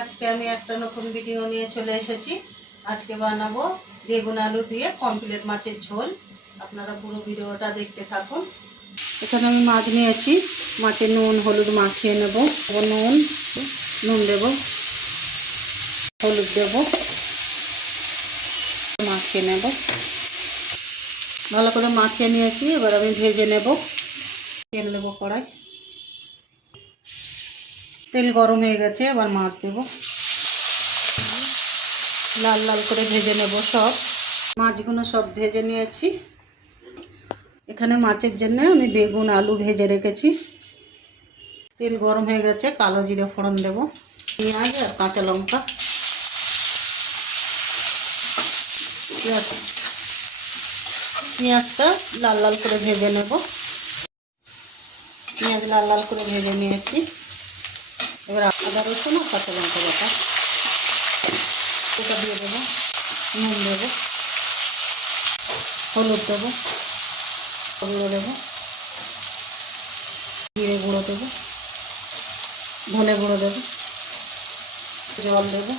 আজকে আমি একটা নতুন ভিডিও নিয়ে চলে এসেছি। আজকে বানাবো বেগুন আলু দিয়ে কমপ্লিট মাছের ঝোল। আপনারা পুরো ভিডিওটা দেখতে থাকুন। এখানে আমি মাছ নিয়েছি। মাছের নুন, হলুদ মাখিয়ে নেব। নুন নুন দেব, হলুদ দেব, মাখিয়ে নেব। ভালো করে মাখিয়ে নিয়েছি। এবার আমি ভেজে নেব। তেল দেবো কড়াই। তেল গরম হয়ে গেছে, এবার মাছ দেব। লাল লাল করে ভেজে নেব সব। মাছগুলো সব ভেজে নিয়েছি। এখানে মাছের জন্য আমি বেগুন, আলু ভেজে রেখেছি। তেল গরম হয়ে গেছে, কালো জিরে ফোড়ন দেব। পেঁয়াজ আর কাঁচা লঙ্কা। পেঁয়াজ। পেঁয়াজটা লাল লাল করে ভেজে নেব। পেঁয়াজ লাল লাল করে ভেজে নিয়েছি। এবার আদা রসুন আর কাঁচা লঙ্কা বাটা। ওটা দিয়ে দেবো, নুন দেবো, হলুদ দেবো গুঁড়ো দেবো, জিরে গুঁড়ো দেবো, ধনে গুঁড়ো দেবো, জল দেবো।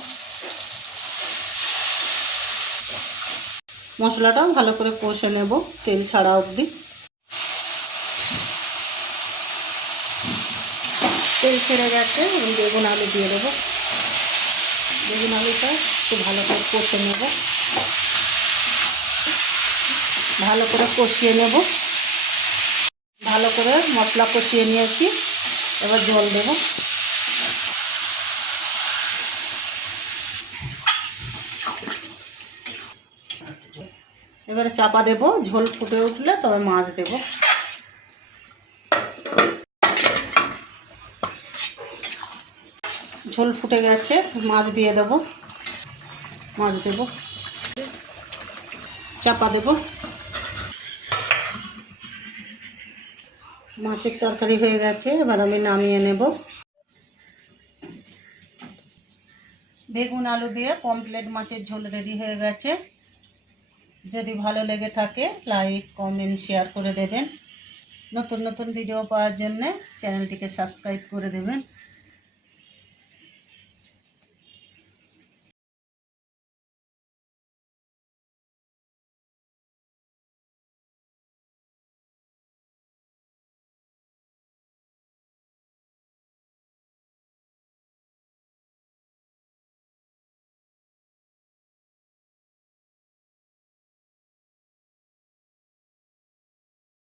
মশলাটাও ভালো করে কষে নেব, তেল ছাড়া অবধি। তেল ছেড়ে গেছে, আমি বেগুন আলু দিয়ে দেবো। বেগুন আলুটা একটু ভালো করে কষে নেব। ভালো করে কষিয়ে নেব। ভালো করে মশলা কষিয়ে নিয়েছি, এবার জল দেব। এবারে চাপা দেব, ঝোল ফুটে উঠলে তবে মাছ দেব। ঝোল ফুটে গেছে, মাছ দিয়ে দেব। মাছ দেব। চাপা দেব। মাছের তরকারি হয়ে গেছে, এবার আমি নামিয়ে নেব। বেগুন আলু দিয়ে কমপ্লেট মাছের ঝোল রেডি হয়ে গেছে। যদি ভালো লেগে থাকে, লাইক, কমেন্ট, শেয়ার করে দেবেন। নতুন নতুন ভিডিও পাওয়ার জন্যে চ্যানেলটিকে সাবস্ক্রাইব করে দেবেন।